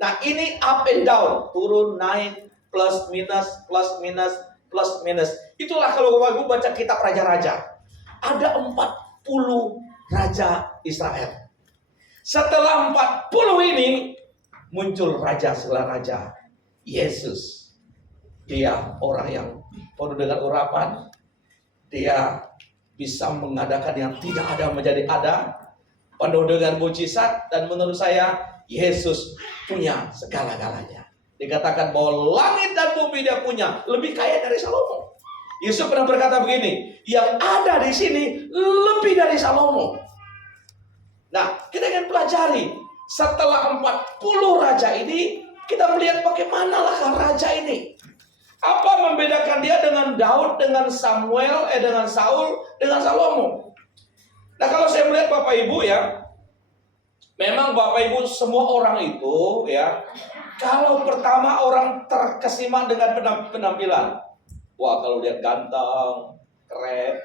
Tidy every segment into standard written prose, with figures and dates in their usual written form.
Nah, ini up and down, turun, naik, plus, minus, plus, minus, plus, minus. Itulah kalau Bapak Ibu baca kitab Raja-Raja. Ada 40 raja Israel. Setelah 40 ini, muncul raja setelah raja, Yesus. Dia orang yang penuh dengan urapan. Dia bisa mengadakan yang tidak ada menjadi ada. Penuh dengan mujizat. Dan menurut saya, Yesus punya segala-galanya. Dikatakan bahwa langit dan bumi dia punya, lebih kaya dari Salomo. Yesus pernah berkata begini, yang ada di sini lebih dari Salomo. Nah, kita akan pelajari setelah 40 raja ini, kita melihat bagaimanakah raja ini. Apa membedakan dia dengan Daud, dengan Samuel, dengan Saul, dengan Salomo? Nah, kalau saya melihat Bapak Ibu ya, memang Bapak Ibu semua orang itu ya, kalau pertama orang terkesima dengan penampilan. Wah, kalau dia ganteng, keren,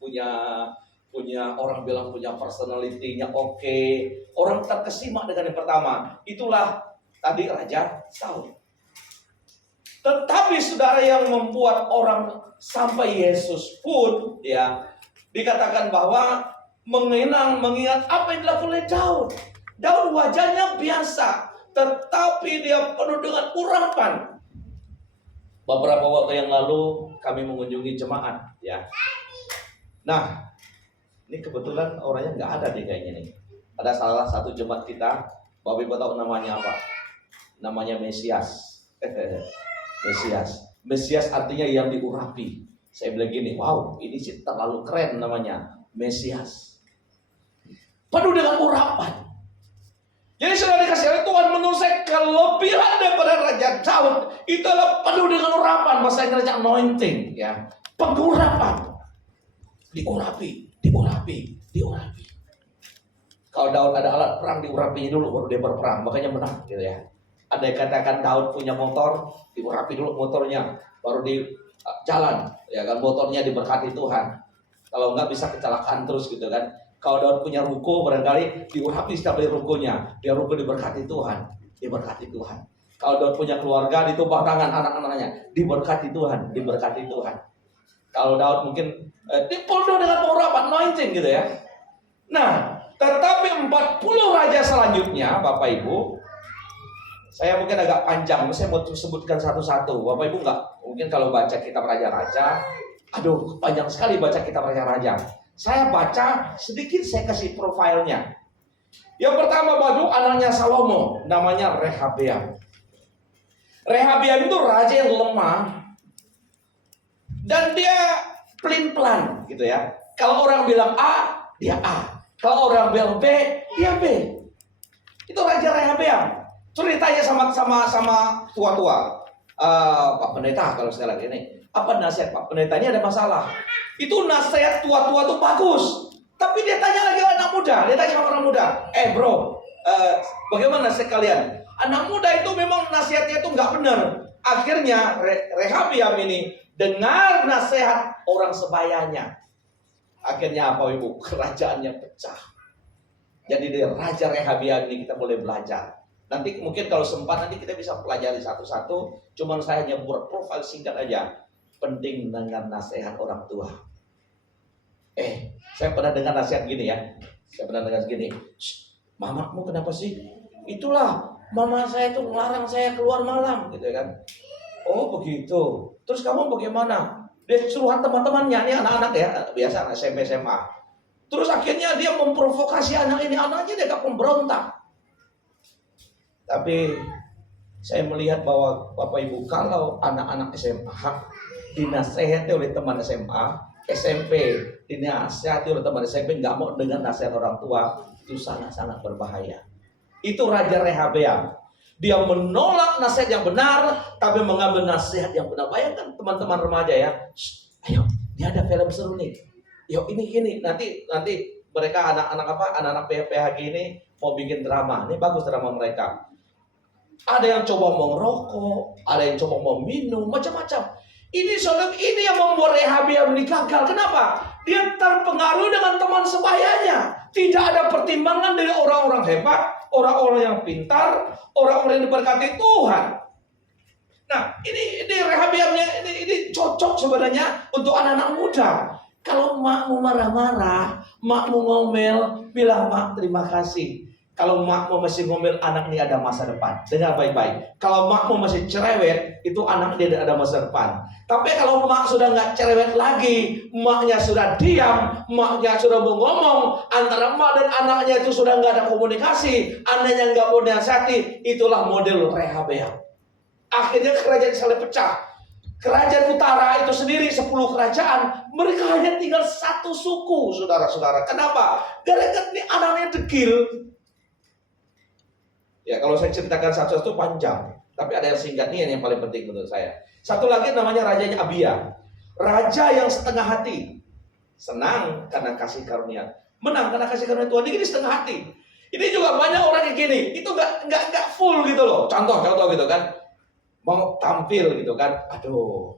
punya orang bilang punya personality-nya oke. Orang terkesima dengan yang pertama. Itulah tadi Raja Saul. Tetapi saudara, yang membuat orang sampai Yesus pun ya dikatakan bahwa mengingat apa yang dilakukan oleh Daud. Daud wajahnya biasa, tetapi dia penuh dengan urapan. Beberapa waktu yang lalu kami mengunjungi jemaat ya. Nah, ini kebetulan orangnya nggak ada nih kayaknya nih. Ada salah satu jemaat kita, Bapak Ibu tahu namanya apa? Namanya Mesias. Mesias artinya yang diurapi. Saya bilang gini, wow, ini sih terlalu keren namanya, Mesias. Penuh dengan urapan. Jadi saudara dikasih oleh Tuhan, menurut saya kelebihan daripada Raja Daud itu adalah penuh dengan urapan. Bahasa Inggrisnya anointing, ya, pengurapan, diurapi. Kalau Daud ada alat perang, diurapinya dulu baru dia berperang, makanya menang, gitu ya. Ada yang katakan Daud punya motor, diurapi dulu motornya, baru di jalan, ya kan, motornya diberkati Tuhan. Kalau nggak bisa kecelakaan terus, gitu kan. Kalau Daud punya ruko, barangkali diurapi setiap dari rukonya. Dia ruko diberkati Tuhan. Diberkati Tuhan. Kalau Daud punya keluarga, ditumpah tangan anak-anaknya. Diberkati Tuhan. Diberkati Tuhan. Kalau Daud mungkin dipenuhi dengan pengurapan, anointing gitu ya. Nah, tetapi 40 raja selanjutnya, Bapak Ibu, saya mungkin agak panjang, saya mau sebutkan satu-satu. Bapak Ibu nggak, mungkin kalau baca kitab Raja-Raja, aduh panjang sekali baca kitab Raja-Raja. Saya baca sedikit, saya kasih profilnya. Yang pertama Bapak Ibu, anaknya Salomo, namanya Rehabeam. Rehabeam itu raja yang lemah dan dia pelin-pelan gitu ya. Kalau orang bilang A, dia A. Kalau orang bilang B, dia B. Itu Raja Rehabeam. Ceritanya sama tua-tua. Pak Pendeta kalau sekali lagi ini, apa nasihat Pak Pendeta, ini ada masalah. Itu nasihat tua-tua itu bagus. Tapi dia tanya lagi anak muda. Dia tanya sama orang muda, bro, bagaimana nasihat kalian? Anak muda itu memang nasihatnya itu nggak benar. Akhirnya Rehabeam ini dengar nasihat orang sebayanya. Akhirnya apa Ibu? Kerajaannya pecah. Jadi dari Raja Rehabeam ini kita boleh belajar. Nanti mungkin kalau sempat nanti kita bisa pelajari satu-satu. Cuman saya hanya buat profil singkat aja. Penting dengan nasihat orang tua. Saya pernah dengar nasihat gini ya. Saya pernah dengar gini. Mamamu kenapa sih? Itulah mama saya tuh melarang saya keluar malam, gitu kan. Oh begitu. Terus kamu bagaimana? Dia suruhan teman-temannya, ini anak-anak ya, biasa SMP SMA. Terus akhirnya dia memprovokasi anak ini, anaknya dia gak pemberontak. Tapi saya melihat bahwa Bapak Ibu, kalau anak-anak SMA dinasehati oleh teman SMA, SMP dinasehati oleh teman SMP, nggak mau dengan nasihat orang tua, itu sangat-sangat berbahaya. Itu Raja Rehabeam. Dia menolak nasihat yang benar, tapi mengambil nasihat yang benar. Bayangkan teman-teman remaja ya, ayo, dia ada film seru nih. Yuk ini nanti mereka anak-anak PHG ini mau bikin drama. Ini bagus drama mereka. Ada yang coba mau merokok, ada yang coba mau minum, macam-macam. Ini yang membuat Rehabeam ini gagal. Kenapa? Dia terpengaruh dengan teman sebayanya. Tidak ada pertimbangan dari orang-orang hebat, orang-orang yang pintar, orang-orang yang diberkati Tuhan. Nah, ini Rehabeamnya ini cocok sebenarnya untuk anak-anak muda. Kalau makmu marah-marah, makmu ngomel, bilang mak terima kasih. Kalau makmu masih ngomel, anak ini ada masa depan. Dengar baik-baik. Kalau makmu masih cerewet, itu anak dia ada masa depan. Tapi kalau mak sudah nggak cerewet lagi, maknya sudah diam, maknya sudah mau ngomong, antara mak dan anaknya itu sudah nggak ada komunikasi, anaknya nggak mau nasihati, itulah model Rehabeam. Akhirnya kerajaan Israel pecah. Kerajaan utara itu sendiri 10 kerajaan, mereka hanya tinggal satu suku, saudara-saudara. Kenapa? Gara-gara ini anaknya degil. Ya, kalau saya ceritakan satu-satu panjang, tapi ada yang singkat nih yang paling penting menurut saya. Satu lagi namanya rajanya Abia. Raja yang setengah hati. Senang karena kasih karunia. Menang karena kasih karunia Tuhan. Ini setengah hati. Ini juga banyak orang yang gini. Itu nggak full gitu loh. Contoh gitu kan. Mau tampil gitu kan. Aduh.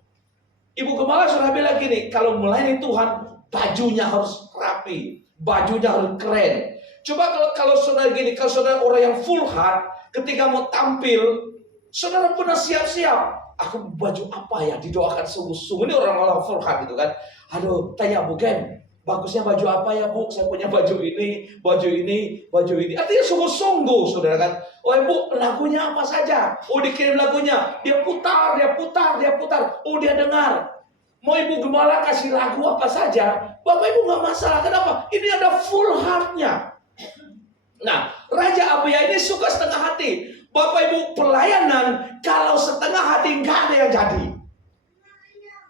Ibu Gembala sudah bilang gini. Kalau melayani Tuhan, bajunya harus rapi. Bajunya harus keren. Coba kalau saudara gini. Kalau saudara orang yang full heart, ketika mau tampil, saudara benar siap-siap. Aku baju apa ya? Didoakan sungguh-sungguh. Ini orang-orang full heart gitu kan. Aduh, tanya Bu Gem, bagusnya baju apa ya Bu? Saya punya baju ini, baju ini, baju ini. Artinya sungguh-sungguh, saudara kan. Oh Bu, lagunya apa saja? Oh dikirim lagunya. Dia putar, dia putar, dia putar. Oh dia dengar. Mau Ibu Gembala kasih lagu apa saja, Bapak Ibu nggak masalah. Kenapa? Ini ada full heart-nya. Nah, Raja Abia ini suka setengah hati. Bapak Ibu pelayanan, kalau setengah hati nggak ada yang jadi.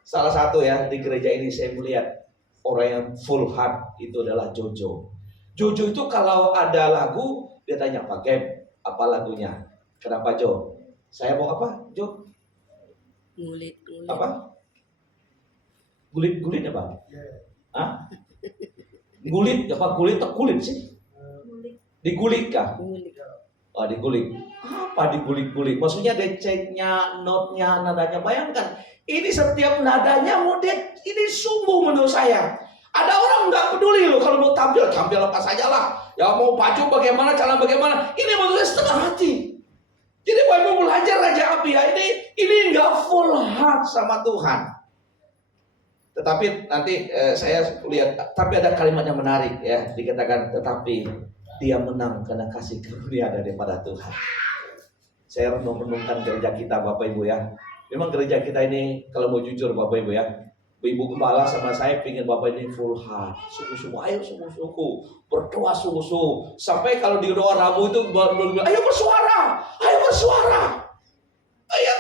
Salah satu ya di gereja ini saya melihat orang yang full heart itu adalah Jojo. Jojo itu kalau ada lagu dia tanya Pak Gem, apa lagunya? Kenapa Jo? Saya mau apa Jo? Ngulit. Apa? Gulit apa? Hah? Gulit apa? Gulit atau kulit sih? Digulik kah? Oh, digulik. Apa digulik-gulik? Maksudnya decenya, notnya, nadanya. Bayangkan, ini setiap nadanya ini sungguh menurut saya. Ada orang nggak peduli loh kalau mau tampil apa saja lah. Ya mau baju bagaimana, cara bagaimana. Ini menurut saya setengah hati. Jadi Bapak belajar Raja Abia ini nggak full heart sama Tuhan. Tetapi nanti saya lihat, tapi ada kalimat yang menarik ya, dikatakan tetapi dia menang karena kasih karunia daripada Tuhan. Saya renung-renungkan gereja kita Bapak Ibu ya. Memang gereja kita ini kalau mau jujur Bapak Ibu ya, Ibu Gembala sama saya pingin Bapak ini full heart, sungguh-sungguh, ayo sungguh-sungguh, berdoa sungguh-sungguh. Sampai kalau di doa Rabu itu ayo bersuara, ayo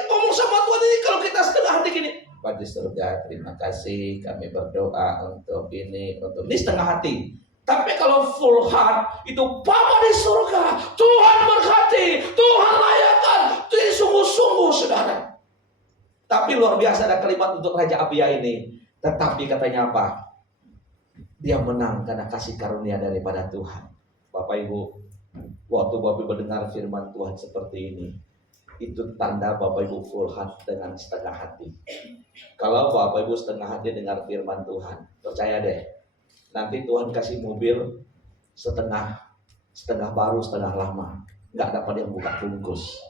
ngomong sama Tuhan ini. Kalau kita setengah hati gini, Pak di surga, terima kasih, kami berdoa untuk ini setengah hati. Tapi kalau full heart, itu Bapa di surga, Tuhan berkati, Tuhan layakkan, itu sungguh-sungguh saudara. Tapi luar biasa ada kalimat untuk Raja Abia ini. Tetapi katanya apa? Dia menang karena kasih karunia daripada Tuhan. Bapak Ibu, waktu Bapak Ibu mendengar firman Tuhan seperti ini, itu tanda Bapak Ibu full heart dengan setengah hati. Kalau Bapak Ibu setengah hati dengar firman Tuhan, percaya deh, nanti Tuhan kasih mobil setengah baru, setengah lama, nggak dapat yang buka bungkus.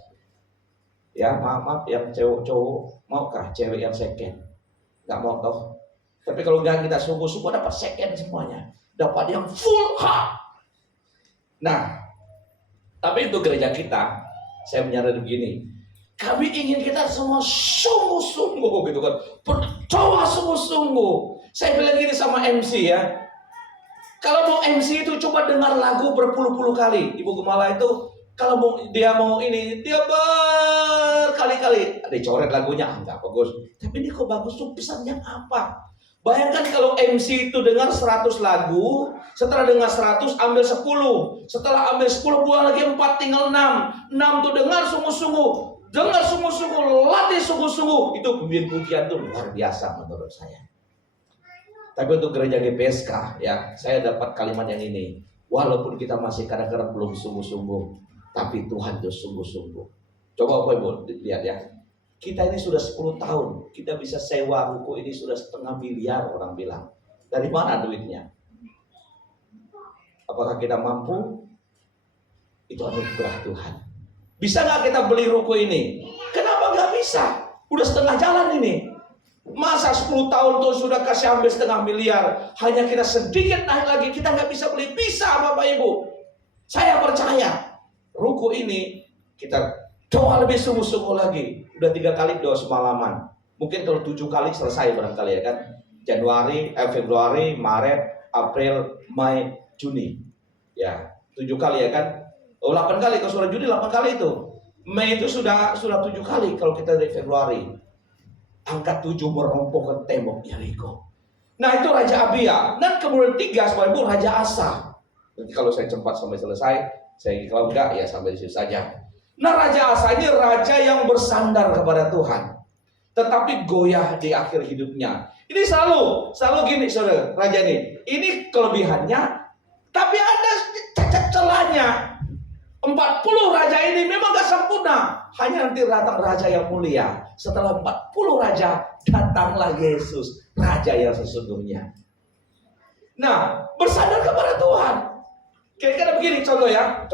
Ya maaf yang cowok maukah cewek yang second? Nggak mau toh. Tapi kalau nggak kita sungguh-sungguh dapat second semuanya, dapat yang full heart. Nah, tapi untuk gereja kita, saya menyarankan begini, kami ingin kita semua sungguh-sungguh gitu kan, berdoa sungguh-sungguh. Saya bilang gini sama MC ya, kalau mau MC itu coba dengar lagu berpuluh-puluh kali. Ibu Gembala itu kalau dia mau ini, dia berkali-kali dicoret lagunya, enggak bagus. Tapi ini kok bagus tuh, pesannya apa? Bayangkan kalau MC itu dengar 100 lagu, setelah dengar 100 ambil 10, setelah ambil 10 buang lagi 4, tinggal 6. 6 tuh dengar sungguh-sungguh, latih sungguh-sungguh. Itu pujian tuh luar biasa menurut saya. Tapi untuk gereja GPSK ya, saya dapat kalimat yang ini. Walaupun kita masih kadang-kadang belum sungguh-sungguh, tapi Tuhan itu sungguh-sungguh. Coba Bapak Ibu lihat ya. Kita ini sudah 10 tahun, kita bisa sewa buku ini sudah 500 miliar orang bilang. Dari mana duitnya? Apakah kita mampu? Itu anugerah Tuhan. Bisa nggak kita beli ruko ini? Kenapa nggak bisa? Udah setengah jalan ini. Masa 10 tahun tuh sudah kasih hampir setengah miliar, hanya kita sedikit naik lagi, kita nggak bisa beli? Bisa Bapak Ibu. Saya percaya ruko ini kita doa lebih sungguh-sungguh lagi. Udah 3 kali doa semalaman. Mungkin kalau 7 kali selesai barangkali ya kan. Februari, Maret, April, Mei, Juni. Ya, 7 kali ya kan. 8 kali kalau sudah Juni 8 kali itu. Mei itu sudah 7 kali kalau kita dari Februari. Angka 7 merompokkan tembok Yeriko. Nah itu Raja Abia. Dan kemudian 3 Bapak Ibu Raja Asa. Nanti kalau saya cepat sampai selesai, kalau enggak ya sampai di situ saja. Nah Raja Asa ini raja yang bersandar kepada Tuhan, tetapi goyah di akhir hidupnya. Ini selalu gini saudara, raja ini kelebihannya, tapi ada cacat celahnya. 40 raja ini memang gak sempurna. Hanya nanti datang raja yang mulia. Setelah 40 raja, datanglah Yesus, raja yang sesungguhnya. Nah, bersandar kepada Tuhan. Kira-kira begini contoh ya.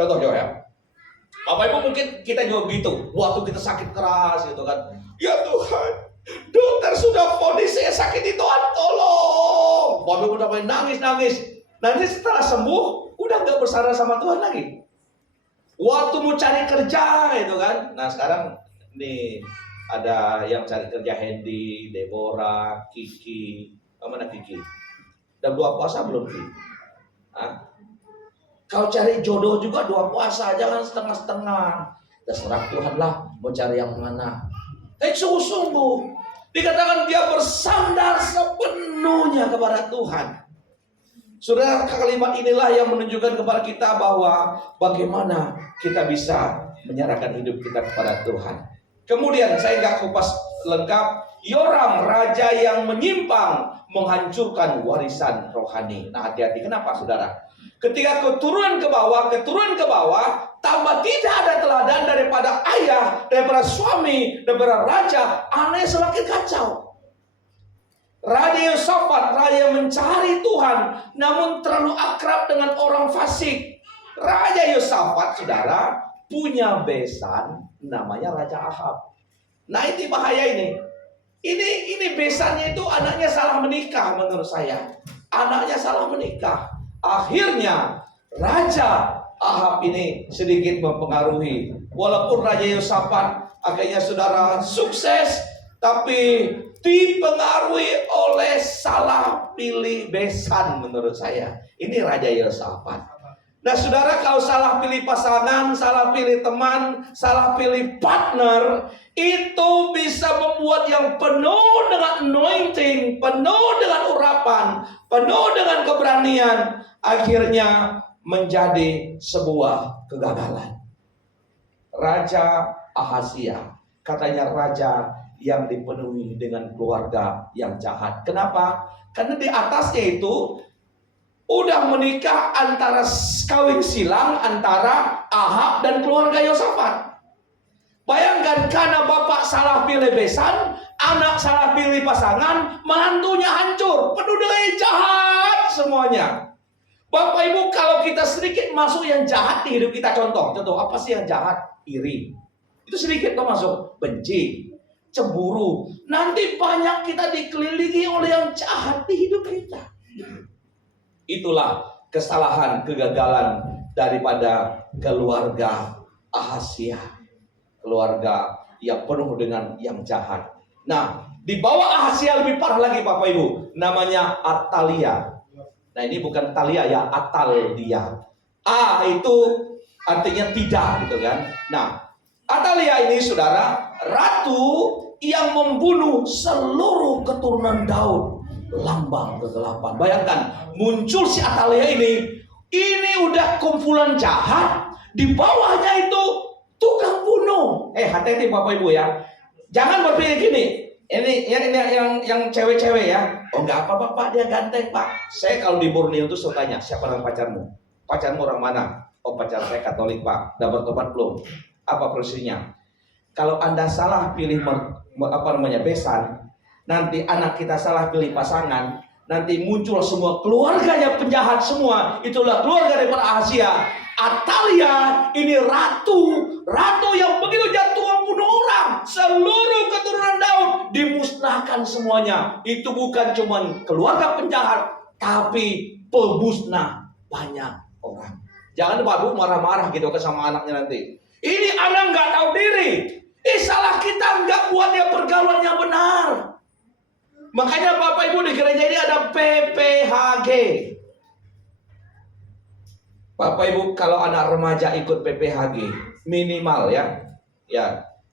Bapak Ibu mungkin kita juga begitu. Waktu kita sakit keras gitu kan. Ya Tuhan, dokter sudah vonis saya sakit itu, Tuhan tolong. Bapak Ibu udah main nangis. Nanti setelah sembuh, udah gak bersandar sama Tuhan lagi. Waktu mau cari kerja gitu kan. Nah sekarang nih ada yang cari kerja, Hendy, Deborah, Kiki. Mana Kiki? Udah 2 puasa belum Kiki? Kau cari jodoh juga 2 puasa, jangan setengah-setengah. Terserah Tuhan lah mau cari yang mana. Sungguh-sungguh dikatakan dia bersandar sepenuhnya kepada Tuhan. Saudara, kalimat inilah yang menunjukkan kepada kita bahwa bagaimana kita bisa menyerahkan hidup kita kepada Tuhan. Kemudian saya nggak kupas lengkap. Yoram, raja yang menyimpang, menghancurkan warisan rohani. Nah hati-hati, kenapa saudara? Ketika keturunan ke bawah, tambah tidak ada teladan daripada ayah, daripada suami, daripada raja, anaknya semakin kacau. Raja Yosafat, raja yang mencari Tuhan, namun terlalu akrab dengan orang fasik. Raja Yosafat, saudara, punya besan, namanya Raja Ahab. Nah ini bahaya ini. Ini besannya itu anaknya salah menikah menurut saya. Anaknya salah menikah. Akhirnya Raja Ahab ini sedikit mempengaruhi. Walaupun Raja Yosafat akhirnya saudara sukses, tapi dipengaruhi oleh salah pilih besan menurut saya. Ini Raja Yosafat. Nah saudara, kalau salah pilih pasangan, salah pilih teman, salah pilih partner, itu bisa membuat yang penuh dengan anointing, penuh dengan urapan, penuh dengan keberanian, akhirnya menjadi sebuah kegagalan. Raja Ahazia, katanya raja yang dipenuhi dengan keluarga yang jahat. Kenapa? Karena di atasnya itu udah menikah antara kawin silang antara Ahab dan keluarga Yosafat. Bayangkan, karena bapak salah pilih besan, anak salah pilih pasangan, mantunya hancur, penuh dengan jahat semuanya. Bapak Ibu, kalau kita sedikit masuk yang jahat di hidup kita, contoh apa sih yang jahat? Iri. Itu sedikit tuh masuk. Benci, cemburu. Nanti banyak kita dikelilingi oleh yang jahat di hidup kita. Itulah kesalahan, kegagalan daripada keluarga Ahazia. Keluarga yang penuh dengan yang jahat. Nah, di bawah Ahazia lebih parah lagi Bapak Ibu. Namanya Atalia. Nah, ini bukan Talia ya, Atalia. A itu artinya tidak gitu kan. Nah, Atalia ini saudara, ratu yang membunuh seluruh keturunan Daud. Lambang kegelapan. Bayangkan, muncul si Atalia ini udah kumpulan jahat, di bawahnya itu tukang bunuh. Hati-hati Bapak Ibu ya. Jangan berpikir gini, ini yang cewek-cewek ya. Oh enggak apa-apa Pak, dia ganteng Pak. Saya kalau di Borneo itu suka tanya, siapa nama pacarmu? Pacarmu orang mana? Oh pacar saya Katolik Pak. Udah bertobat belum? Apa prosesnya? Kalau Anda salah pilih besan, nanti anak kita salah pilih pasangan, nanti muncul semua keluarganya penjahat semua. Itulah keluarga daripada Ahazia. Atalia ini ratu yang begitu jatuh membunuh orang. Seluruh keturunan Daud dimusnahkan semuanya. Itu bukan cuma keluarga penjahat, tapi pemusnah banyak orang. Jangan Bapak marah-marah gitu ke sama anaknya nanti. Ini anak nggak tahu diri. Salah kita nggak buat dia pergaulan yang benar. Makanya Bapak Ibu di gereja ini ada PPHG. Bapak Ibu kalau anak remaja ikut PPHG minimal ya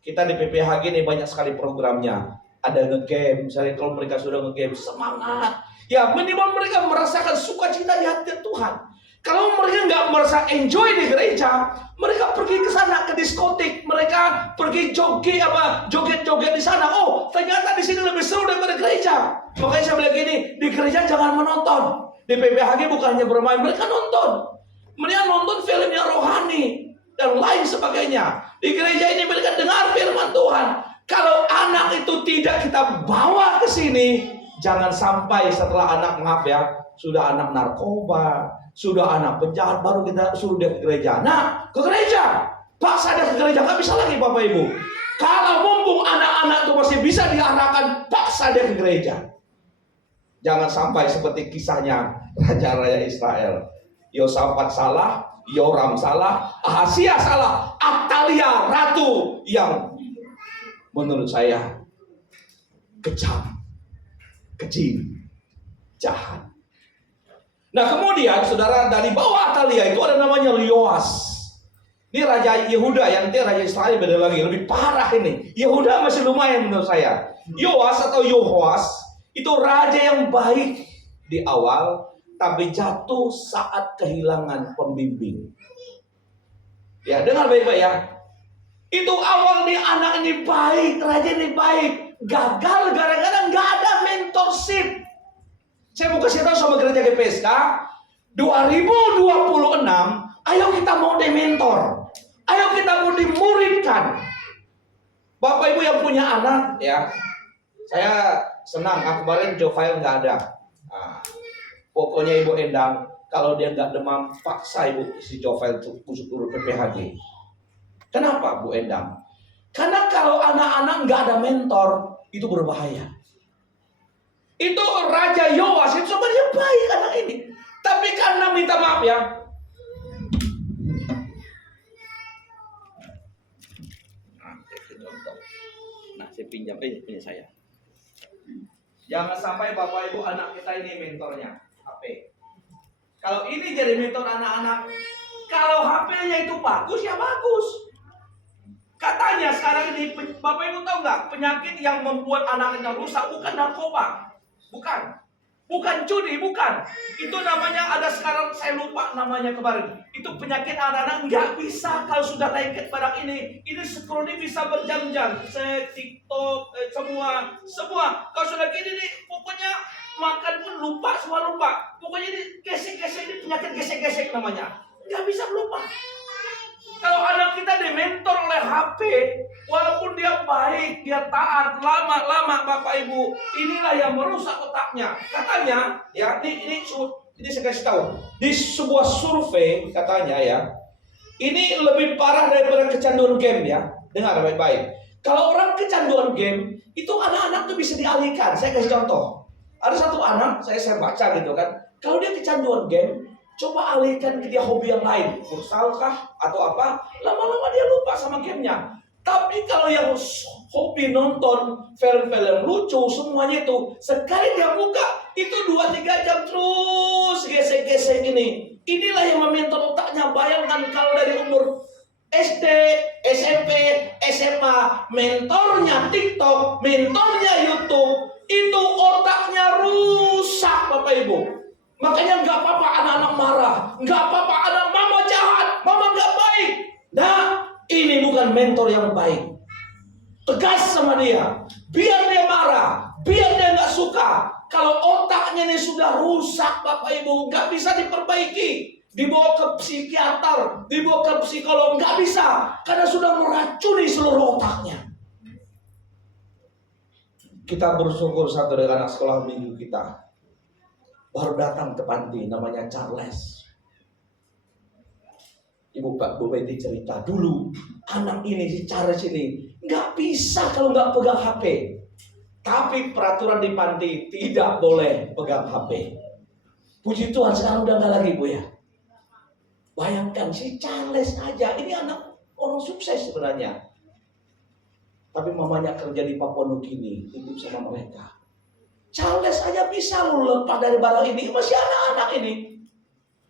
kita di PPHG ini banyak sekali programnya. Ada nge-game, misalnya kalau mereka sudah nge-game semangat, ya minimal mereka merasakan sukacita di hati Tuhan. Kalau mereka nggak merasa enjoy di gereja, mereka pergi ke sana ke diskotik, mereka pergi joget-joget di sana. Oh, ternyata di sini lebih seru daripada gereja. Makanya saya bilang gini, di gereja jangan menonton. Di PPHG bukannya bermain, mereka nonton. Mereka nonton film yang rohani dan lain sebagainya. Di gereja ini mereka dengar firman Tuhan. Kalau anak itu tidak kita bawa ke sini, jangan sampai setelah anak, maaf ya, sudah anak narkoba, sudah anak penjahat, baru kita suruh dia ke gereja. Nah, ke gereja, paksa dia ke gereja, nggak bisa lagi Bapak Ibu. Kalau mumpung anak-anak itu masih bisa diarahkan, paksa dia ke gereja. Jangan sampai seperti kisahnya raja-raja Israel. Yosafat salah, Yoram salah, Ahazia salah, Atalia ratu yang menurut saya kejam, keji, jahat. Nah kemudian saudara, dari bawah Atalia itu ada namanya Yoas. Ini raja Yehuda, yang nanti raja Israel beda lagi, lebih parah ini. Yehuda masih lumayan menurut saya. Yoas atau Yohoas itu raja yang baik di awal, tapi jatuh saat kehilangan pembimbing. Ya, dengar baik-baik ya. Itu awal nih anak ini baik, raja ini baik, gagal gara-gara nggak ada mentorship. Saya mau kasih tahu sama gereja GPSK, 2026, ayo kita mau dimentor, ayo kita mau dimuridkan. Bapak Ibu yang punya anak, ya, saya senang. Kemarin Jofail nggak ada. Nah, pokoknya Ibu Endang, kalau dia nggak demam, paksa Ibu si Jofail masuk turun PPHG. Kenapa Bu Endang? Karena kalau anak-anak nggak ada mentor, itu berbahaya. Itu Raja Yoas itu sebenarnya baik anak ini, tapi karena minta maaf ya, nah saya pinjam ini saya. Jangan sampai Bapak Ibu anak kita ini mentornya HP. Kalau ini jadi mentor anak-anak, kalau HP-nya itu bagus ya bagus. Katanya sekarang ini Bapak Ibu tahu nggak, penyakit yang membuat anak-anak rusak bukan narkoba. Bukan judi, bukan. Itu namanya ada sekarang, saya lupa namanya kemarin. Itu penyakit anak-anak nggak bisa kalau sudah naik ke barang ini. Ini scrolling bisa berjam-jam. TikTok, semua. Kalau sudah gini nih, pokoknya makan pun lupa, semua lupa. Pokoknya ini gesek-gesek, ini penyakit gesek-gesek namanya. Nggak bisa lupa. Kalau anak kita dimentor oleh HP, walaupun dia baik, dia taat, lama-lama Bapak Ibu, inilah yang merusak otaknya. Katanya, ya, ini saya kasih tahu. Di sebuah survei katanya ya, ini lebih parah daripada kecanduan game ya. Dengar baik-baik. Kalau orang kecanduan game, itu anak-anak tuh bisa dialihkan. Saya kasih contoh. Ada satu anak, saya baca gitu kan. Kalau dia kecanduan game, coba alihkan ke dia hobi yang lain, futsal kah atau apa, lama-lama dia lupa sama gamenya. Tapi kalau yang hobi nonton film-film lucu, semuanya itu sekali dia buka, itu 2-3 jam terus gesek-gesek ini. Inilah yang mementor otaknya. Bayangkan kalau dari umur SD, SMP, SMA, mentornya TikTok, mentornya YouTube, itu otaknya rusak Bapak Ibu. Makanya nggak apa-apa anak-anak marah, nggak apa-apa anak mama jahat, mama nggak baik. Nah, ini bukan mentor yang baik. Tegas sama dia, biar dia marah, biar dia nggak suka. Kalau otaknya ini sudah rusak Bapak Ibu, nggak bisa diperbaiki. Dibawa ke psikiater, dibawa ke psikolog, nggak bisa, karena sudah meracuni seluruh otaknya. Kita bersyukur satu dengan anak sekolah minggu kita baru datang ke panti, namanya Charles. Ibu Pak Bu Betty cerita dulu, anak ini si Charles ini nggak bisa kalau nggak pegang HP. Tapi peraturan di panti tidak boleh pegang HP. Puji Tuhan sekarang udah nggak lagi Bu ya. Bayangkan si Charles aja, ini anak orang sukses sebenarnya. Tapi mamanya kerja di Papua Nugini, hidup sama mereka. Charles aja bisa loh lepas dari barang ini, masih anak-anak ini.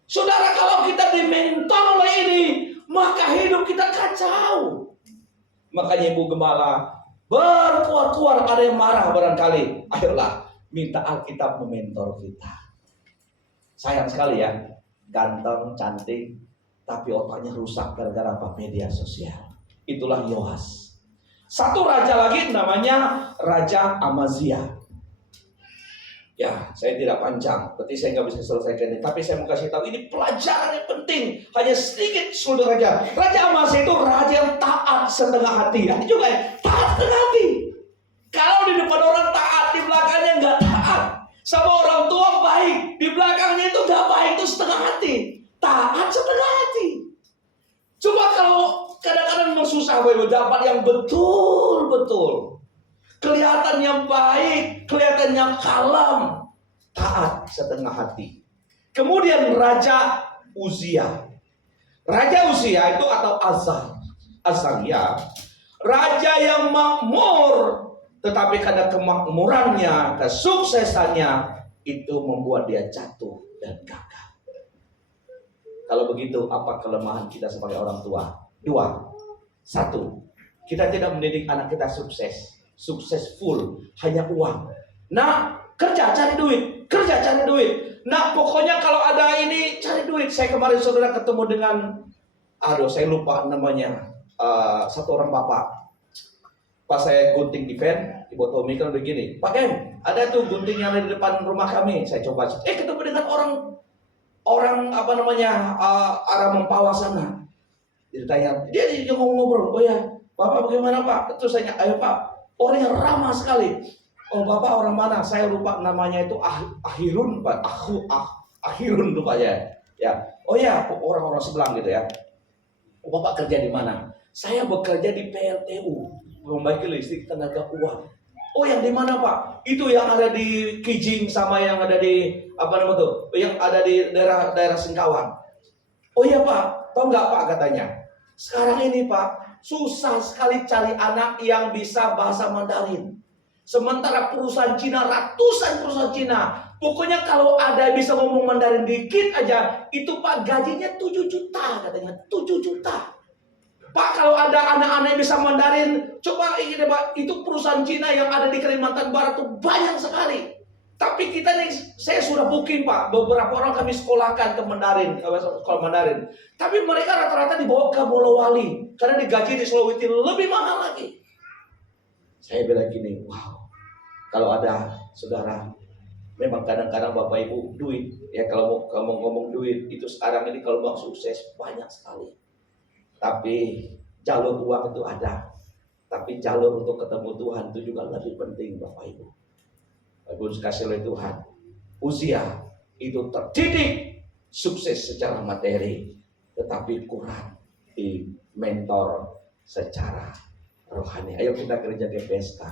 Saudara, kalau kita dimentor oleh ini, maka hidup kita kacau. Makanya Ibu Gembala berkuar-kuar, ada yang marah barangkali. Ayolah, minta Alkitab mementor kita. Sayang sekali ya, ganteng, cantik, tapi otaknya rusak gara-gara apa? Media sosial. Itulah Yoas. Satu raja lagi namanya Raja Amazia. Ya, saya tidak panjang, berarti saya nggak bisa selesaikan ini. Tapi saya mau kasih tahu, ini pelajaran yang penting. Hanya sedikit, saudara raja. Raja Amazia itu raja yang taat setengah hati. Ini juga ya, taat setengah hati. Kalau di depan orang taat, di belakangnya nggak taat. Sama orang tua baik, di belakangnya itu nggak baik, itu setengah hati. Taat setengah hati. Coba kalau kadang-kadang memang susah dapat yang betul-betul. Kelihatan yang baik, kelihatan yang kalem, taat setengah hati. Kemudian Raja Uzia. Raja Uzia itu atau Azalia, raja yang makmur, tetapi karena kemakmurannya, kesuksesannya itu membuat dia jatuh dan gagal. Kalau begitu, apa kelemahan kita sebagai orang tua? Dua. Satu, kita tidak mendidik anak kita sukses. Successful, hanya uang. Nah, kerja cari duit, kerja cari duit. Nah, pokoknya kalau ada ini cari duit. Saya kemarin saudara ketemu dengan, saya lupa namanya, satu orang bapak. Pas saya gunting di van, Ibu Tommy kan begini, Pak Em, ada tuh gunting yang ada di depan rumah kami. Saya coba, ketemu dengan orang arah Mempawah sana. Ditanya, dia ngobrol, oh ya, Bapak bagaimana Pak? Terus saya, ayo Pak. Orang yang ramah sekali. Oh Bapak orang mana? Saya lupa namanya itu Akhirun Pak. Akhirun lupa ya. Ya. Oh ya, orang-orang sebelah gitu ya. Oh, Bapak kerja di mana? Saya bekerja di PLTU, Pembangkit Listrik Tenaga Uap. Oh yang di mana Pak? Itu yang ada di Kijing sama yang ada di Yang ada di daerah Singkawang. Oh iya Pak, tahu nggak Pak katanya? Sekarang ini Pak, susah sekali cari anak yang bisa bahasa Mandarin. Sementara perusahaan Cina, ratusan perusahaan Cina, pokoknya kalau ada yang bisa ngomong Mandarin dikit aja, itu Pak gajinya 7 juta katanya, 7 juta. Pak kalau ada anak-anak yang bisa Mandarin, coba ini Pak, itu perusahaan Cina yang ada di Kalimantan Barat tuh banyak sekali. Tapi kita nih, saya sudah booking Pak, beberapa orang kami sekolahkan ke Mandarin, sekolah Mandarin. Tapi mereka rata-rata dibawa ke Bolowali, karena digaji di Sulawesi lebih mahal lagi. Saya bilang gini, wow, kalau ada saudara, memang kadang-kadang Bapak Ibu duit, ya kalau mau ngomong duit, itu sekarang ini kalau mau sukses banyak sekali. Tapi jalur uang itu ada, tapi jalur untuk ketemu Tuhan itu juga lebih penting Bapak Ibu. Ibu dikasih oleh Tuhan, Uzia itu terdidik sukses secara materi, tetapi kurang di mentor secara rohani. Ayo kita kerja di PSK.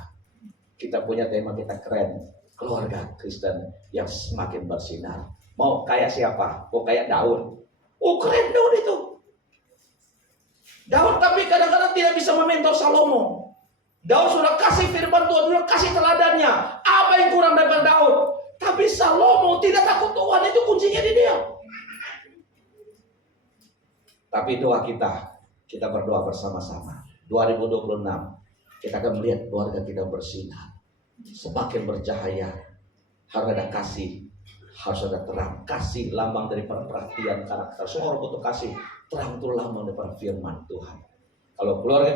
Kita punya tema kita keren, keluarga Kristen yang semakin bersinar. Mau kayak siapa? Mau kayak Daud? Oh keren Daud itu. Daud tapi kadang-kadang tidak bisa mementor Salomo. Daud sudah kasih firman Tuhan, sudah kasih teladannya. Apa yang kurang daripada Daud? Tapi Salomo tidak takut Tuhan, itu kuncinya di dia. Tapi doa kita berdoa bersama-sama. 2026, kita akan melihat keluarga kita bersinar. Semakin bercahaya. Harus ada kasih, harus ada terang. Kasih lambang dari perhatian karakter. Seorang butuh kasih, terang itu lambang dari firman Tuhan. Kalau keluarga